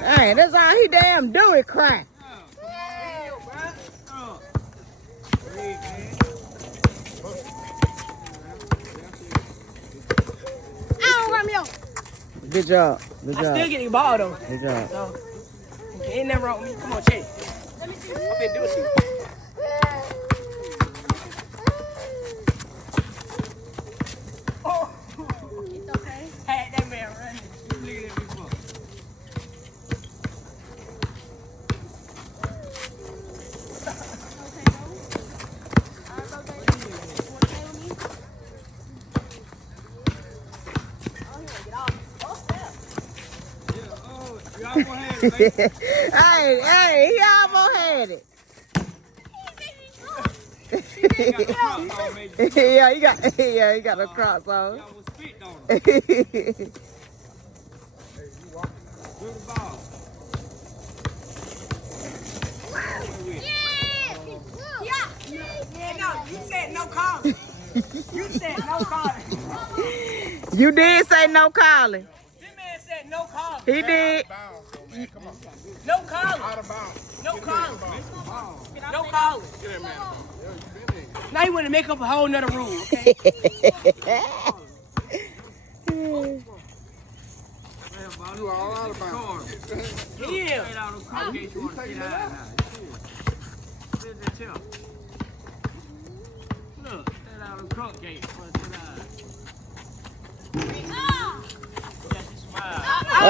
Hey, that's all he damn do is cry. Good job. Good job. I still get the ball though. Good job. So, ain't never wrong with me. Come on, check. Let me see. I'm finna do it to you. Oh. It's okay. Had that man running. You look at that before. Hey, he almost had it. Yeah, he got a cross on. Yeah, no, you said no calling. You said no calling. You did say no calling. This man said no calling. He did. No calling. No calling. No calling. Now you want to make up a whole nother rule, okay? You all out of bounds. Yeah. Look, that out of the crunk gate. Oh.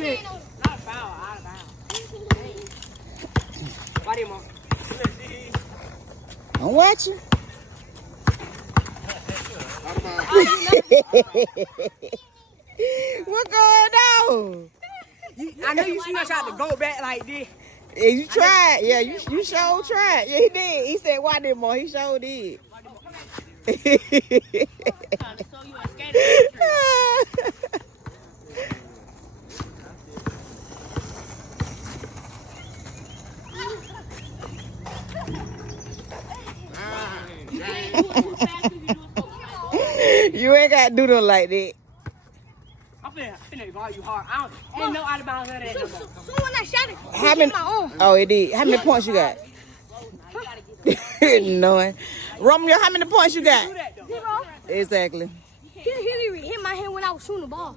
Not a foul, out of bounds. Why do you want? I'm watching. What going on? I know you sure tried to go back like this. Yeah, you tried. Yeah, you sure tried. Yeah, he did. He said, why did more? He sure did. You ain't got to do them like that. I'm finna ball you hard. Ain't no out of bounds of that no more. So when I shot it, How many? Oh, it did. How many points you got? None. Romeo, how many points you got? 0. Exactly. He hit my hand when I was shooting the ball.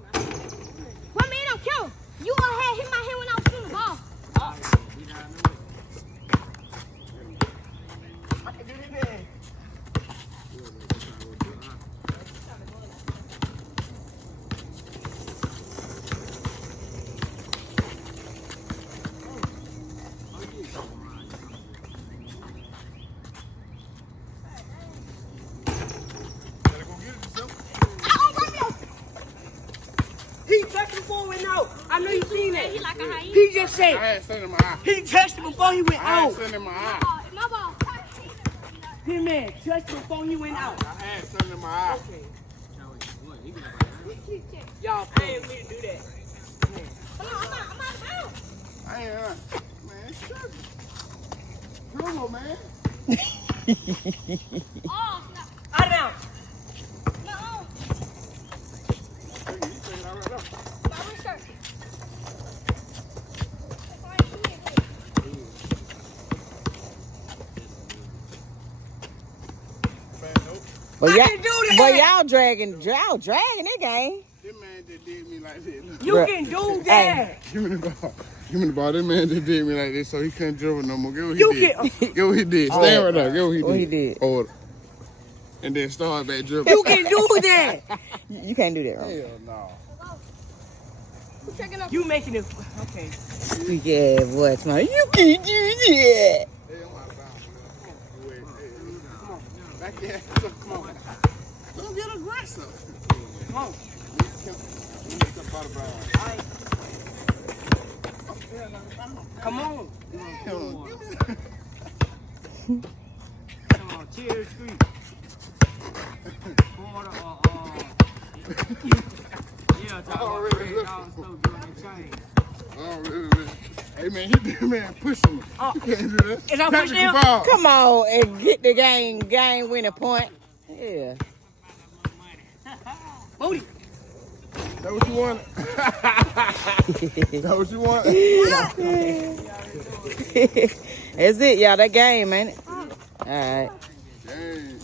What man don't kill? You all had hit my hand when I was shooting the ball. He touched before he went out. I know you seen that. He like a hyena. He just said I had sun in my eye. he touched it before he went I had out. sun in my eye. My ball. This man touched it before he went out. I had sun in my eye. Y'all paying me to do that. I'm out of bounds. I ain't man, shut it. Bruno, man. Oh, no. Out of bounds. No. Hey, you take it out right up. My shirt. Man, nope. But I can do that. y'all dragging that game. This man just did me like this. You Bruh. can do that. Give me the ball. Give me the ball. This man just did me like this, so he couldn't dribble no more. Get what he You did. can Get what he did. Stand right there. Get what he did. What he did. Hold it. And then start back dribbling. you can do that. You can't do that, Romeo. Hell no. Who's checking up? You making it okay. Yeah, boy, it's my. You can do that. Hey, I'm out of bounds, man. Come on. Wait, hey, come on. Back here. Come on. Don't get aggressive. Come on. Step out of bounds. Come on. Come on, Cherry Street. Quarter or yeah, Already $3 still doing that change. Oh, really? Hey, man, man, push him. You can't do that. Is I push Tactical him? foul. Come on and get the game winning point. Yeah. Booty. That what you want? That what you want? That's it, y'all. That game, ain't it? All right. Dang.